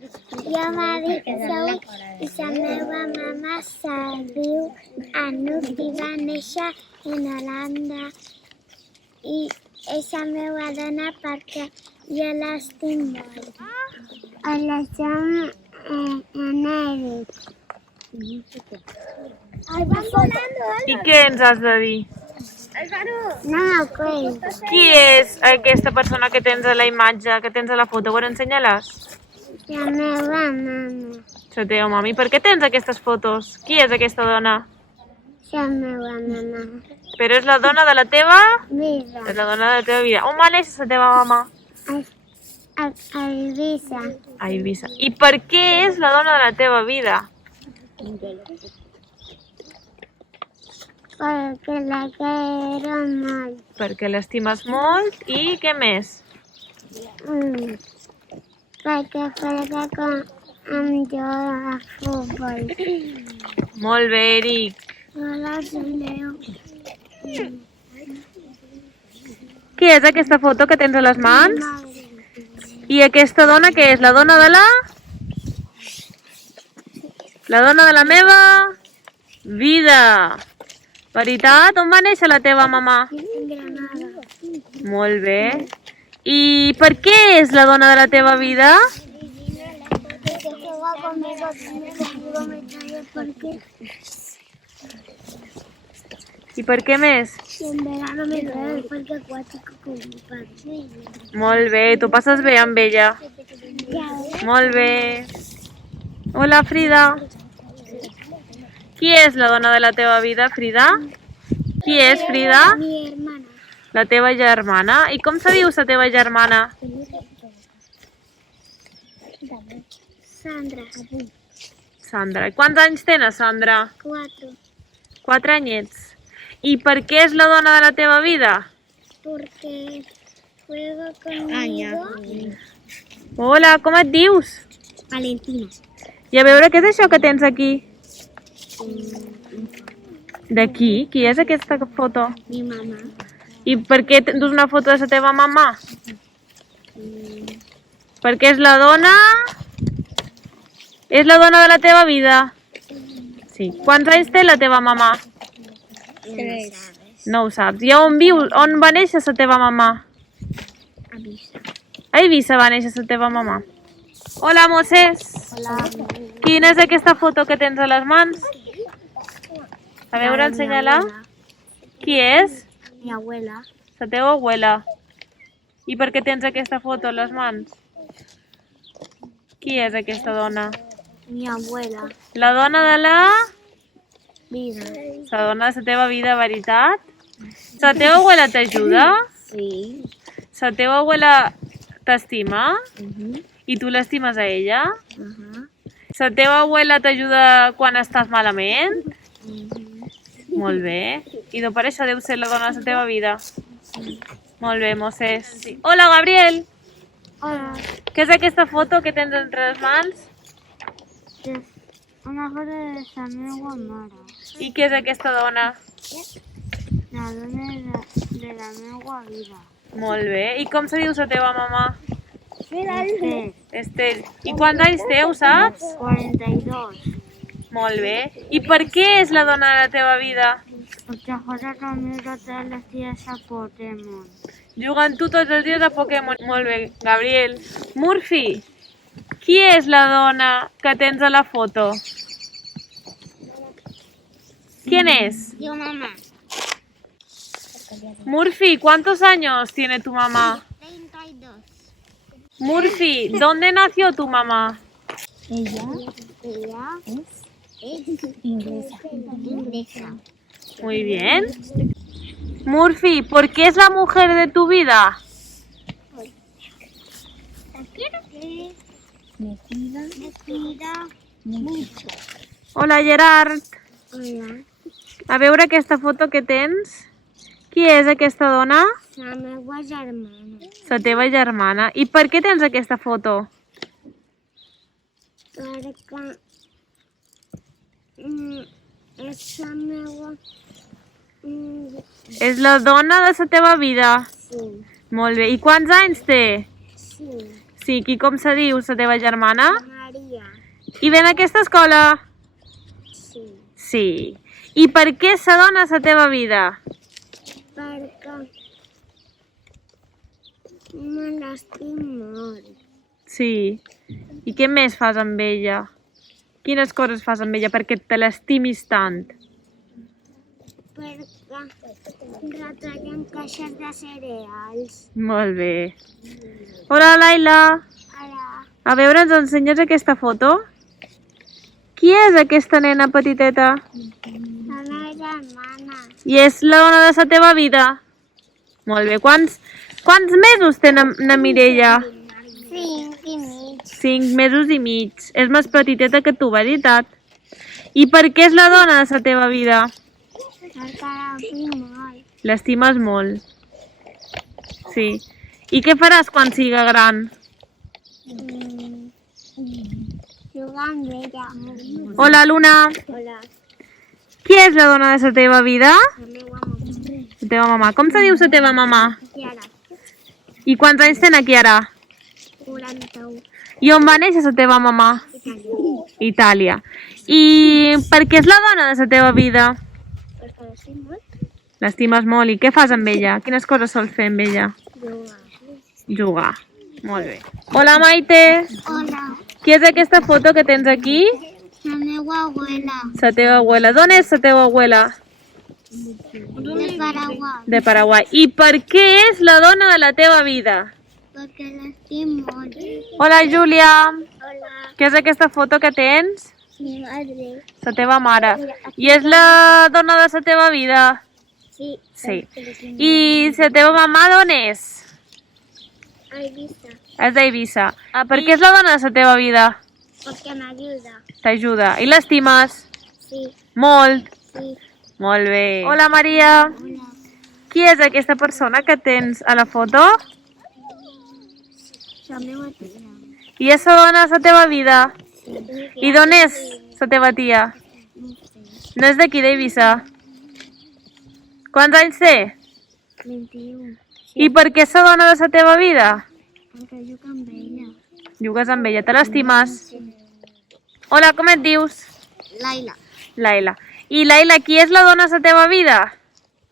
Jo me dic Saúl i la meva mama se diu Anuk i va néixer en Holanda. I és la meva dona perquè jo l'estim molt. Hola, som en Eric. Ai, van volando, I què ens has de dir? no m'ho cuento. Qui és aquesta persona que tens a la imatge, que tens a la foto? A veure, ensenya-les. La meva mama. La teva mama. I per què tens aquestes fotos? Qui és aquesta dona? La meva mama. Però és la dona de la teva... Vida. És la dona de la teva vida. On va néixer la teva mama? A Eivissa. A Eivissa. I per què és la dona de la teva vida? Perquè la quiero molt. Perquè l'estimes molt i què més? Perquè juega amb jo a futbol. Molt bé, Eric. Hola, soy Leo. Què és aquesta foto que tens a les mans? I aquesta dona què és? La dona de la... La dona de la meva... vida. Veritat? On va néixer la teva mama? Granada. Molt bé. I per què és la dona de la teva vida? Porque juega conmigo me trae porque I per què més? en verano me trae el parque acuático con mi padre. Molt bé, tu passes bé amb ella. Molt bé. Hola, Frida. Qui és la dona de la teva vida, Frida? Qui és, Frida? Mi hermana. La teva germana. I com se diu la teva germana? Sandra. Sandra. I quants anys tens, Sandra? 4. 4 anyets. I per què és la dona de la teva vida? Porque juego conmigo. Hola, com et dius? Valentina. I a veure, què és això que tens aquí? D'aquí? Qui és aquesta foto? Mi mamá. I per què dus una foto de la teva mamà? Perquè és la dona... És la dona de la teva vida? Sí. Quants anys té la teva mamà? 3. No ho saps. I on viu? On va néixer la teva mamà? Avisa. A Eivissa va néixer la teva mamà. Hola, Moses. Hola. Quina és aquesta foto que tens a les mans? A veure, ensenya-la. Qui és? Mi abuela. La teva abuela. I per què tens aquesta foto a les mans? Qui és aquesta dona? Mi abuela. La dona de la... Vida. La dona de la teva vida, veritat? La teva abuela t'ajuda? Sí. La teva abuela t'estima? I tu l'estimes a ella? La teva abuela t'ajuda quan estàs malament? Molt bé. I per això deu ser la dona de la teva vida? Molt bé, Moses. Hola, Gabriel. Hola. Què és aquesta foto que tens entre les mans? Una foto de la meva mare. I què és aquesta dona? La dona de la meva vida. Molt bé. I com se diu la teva mamà? Estel. I quants anys té, ho saps? 42. Molt bé. I per què és la dona de la teva vida? Porque juega conmigo todos los días a Pokémon. Juga amb tu tots els dies a Pokémon. Molt bé, Gabriel. Murphy, qui és la dona que tens a la foto? ¿Quién es? Yo, mamá. Murphy, ¿cuántos años tiene tu mamá? 32. Murphy, ¿dónde nació tu mamá? Ella es inglesa. Muy bien. Murphy, ¿por qué es la mujer de tu vida? Me cuida mucho. Hola, Gerard. Hola. A veure aquesta foto que tens. Qui és aquesta dona? La meva germana. La teva germana. I per què tens aquesta foto? Perquè és la meva... És la dona de la teva vida. Sí. Molt bé. I quants anys té? Sí. Sí, i com se diu la teva germana? Maria. I ven a aquesta escola? Sí. Sí. I per què se dona la teva vida? Perquè me l'estim molt. Sí. I què més fas amb ella? Quines coses fas amb ella perquè te l'estimis tant? Perquè retallem caixes de cereals. Molt bé. Hola, Laila. Ara, A veure, ens ensenyes aquesta foto? Qui és aquesta nena petiteta? la meva germana. I és la dona de la teva vida? Molt bé. Quants mesos té na Mireia? 5 i mig. 5 mesos i mig. És més petiteta que tu, veritat? I per què és la dona de la teva vida? Perquè l'estim molt. L'estimes molt. Sí. I què faràs quan siga gran? Jugar amb ella. Hola, Luna. Hola. Qui és la dona de la teva vida? La meva mamà. La teva mamà. Com se diu la teva mamà? I ara, I quants anys té na Chiara? 41. I on va néixer la teva mamà? Itàlia. I per què és la dona de la teva vida? Perquè l'estim molt. L'estimes molt. I què fas amb ella? Quines coses sols fer amb ella? Jugar. Jugar. Molt bé. Hola, Maite. Hola. Qui és aquesta foto que tens aquí? La meva abuela. La teva abuela. D'on és la teva abuela? De Paraguai. De Paraguai. I per què és la dona de la teva vida? Perquè l'estim molt. Hola, Júlia. Hola. Què és aquesta foto que tens? Mi madre. La teva mare. I és la dona de la teva vida? Sí. Sí. I la teva mamà d'on és? Eivissa. És d'Eivissa. Per què és la dona de la teva vida? Perquè m'ajuda. T'ajuda. I l'estimes? Sí. Molt. Sí. Molt bé. Hola, Maria. Hola. Qui és aquesta persona que tens a la foto? La meva tia. I és la dona de la teva vida? I d'on és la teva tia? No és d'aquí, d'Eivissa. Quants anys té? 21. I per què és la dona de la teva vida? Perquè jugo amb ella. Jugues amb ella, te l'estimes? Hola, com et dius? Laila. Laila. I Laila, qui és la dona de la teva vida?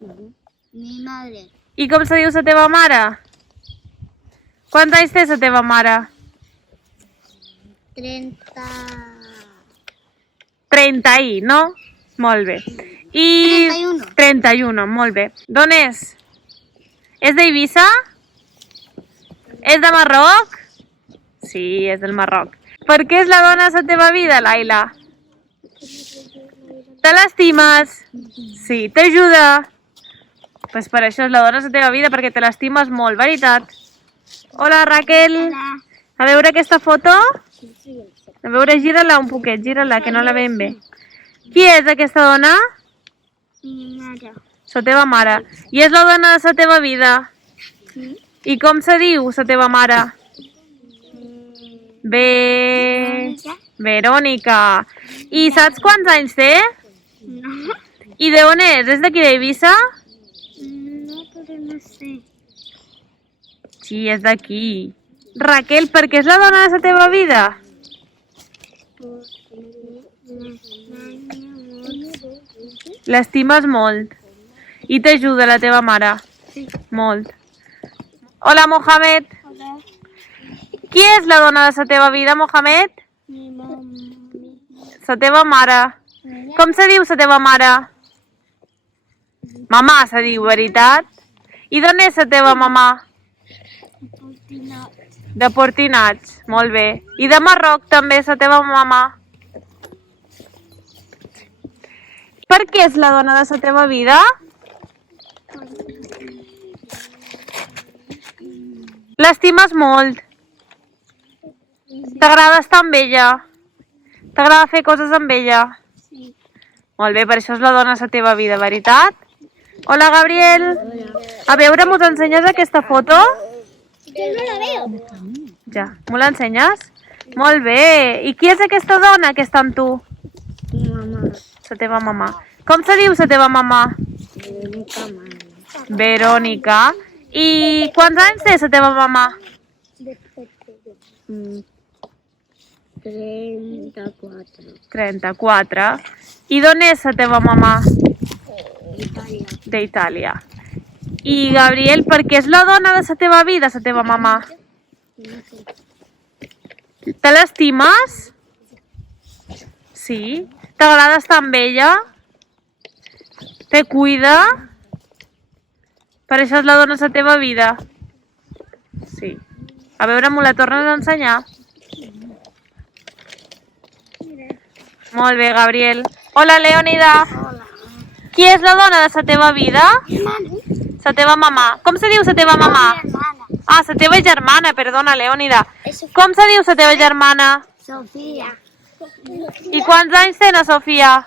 Mi madre. I com se diu la teva mare? Quants anys té la teva mare? 30. 30 i, no? Molt bé. I 31. 31, molt bé. D'on és? És d'Eivissa? És de Marroc? Sí, és del Marroc. Per què és la dona de la teva vida, Laila? Te l'estimes? Sí, t'ajuda? Pues per això és la dona de la teva vida, perquè te l'estimes molt, veritat? Hola, Raquel. Hola. A veure aquesta foto. A veure, gira-la un poquet, gira-la, que no la veiem bé. Qui és aquesta dona? Mi mare. La teva mare. I és la dona de la teva vida? Sí. I com se diu la teva mare? Verònica. I saps quants anys té? No. I d'on és? És d'aquí d'Eivissa? No, però no sé. Sí, és d'aquí. Raquel, per què és la dona de la teva vida? L'estimes molt. I t'ajuda la teva mare? Sí. Molt. Hola, Mohamed. Hola. Qui és la dona de la teva vida, Mohamed? Mi mamá. La teva mare. Com se diu la teva mare? Mamà se diu, veritat? I d'on és la teva mamà? De Portinats, molt bé. I de Marroc també és la teva mamà? Per què és la dona de la teva vida? L'estimes molt. T'agrada estar amb ella? T'agrada fer coses amb ella? Sí. Molt bé, per això és la dona de la teva vida, veritat? Hola, Gabriel. A veure, mos ensenyes aquesta foto? Yo no la veo. Ja, m'ho l'ensenyes? Molt bé. I qui és aquesta dona que està amb tu? Mi mamá. La teva mamà. Com se diu la teva mamà? Verònica. I quants anys té la teva mamà? 34. 34. I d'on és la teva mamà? Italia. D'Itàlia. I Gabriel, per què és la dona de la teva vida, la teva mamà? Te l'estimes? Sí? T'agrada estar amb ella? Te cuida? Per això és la dona de la teva vida? Sí. A veure, m'ho la tornes a ensenyar? Molt bé, Gabriel. Hola, Leonida. Hola. Qui és la dona de la teva vida? La teva mamà. Com se diu la teva mamà? Ah, la teva germana, perdona, Leonida. Com se diu la teva germana? Sofía. I quants anys té na Sofia?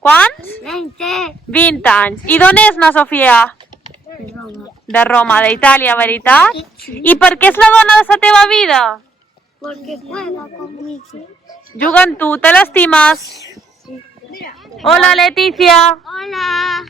Quants? 20. 20 anys. I d'on és na Sofia? De Roma, d'Itàlia, veritat? I per què és la dona de la teva vida? Porque juega conmigo. Juga amb tu, te l'estimes? Hola, Letícia. Hola.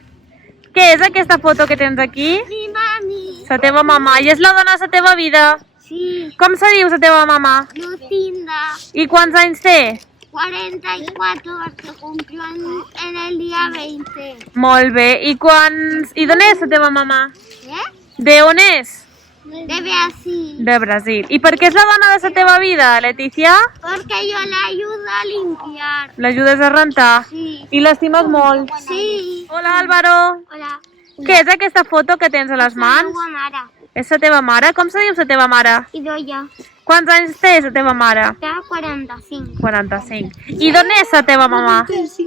Què és aquesta foto que tens aquí? Mi mami. La teva mamà. I és la dona de la teva vida? Sí. Com se diu la teva mamà? Lucinda. I quants anys té? 44 que cumplió en el día 20. Molt bé. I d'on és la teva mamà? ¿Eh? De on és? De Brasil. De Brasil. I per què és la dona de la teva vida, Letícia? Porque yo le ayudo a limpiar. L'ajudes a rentar? Sí. I l'estimes molt? Sí. Hola, Álvaro. Hola. Què és aquesta foto que tens a les mans? Mara. És la teva mare? Com se diu la teva mare? Idoia. Quants anys té la teva mare? Té 45. 45. I d'on és la teva mamà? Es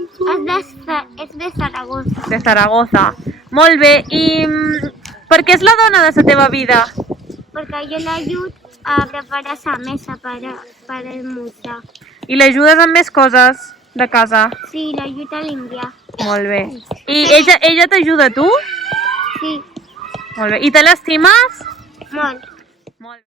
de Zaragoza. De Zaragoza. Molt bé. I per què és la dona de la teva vida? Porque yo le ayudo a preparar esa mesa para el museo. I l'ajudes amb més coses de casa? Sí, le ayudo a limpiar. Molt bé. I ella t'ajuda a tu? Sí. Molt bé. I te l'estimes? Molt. Molt bé.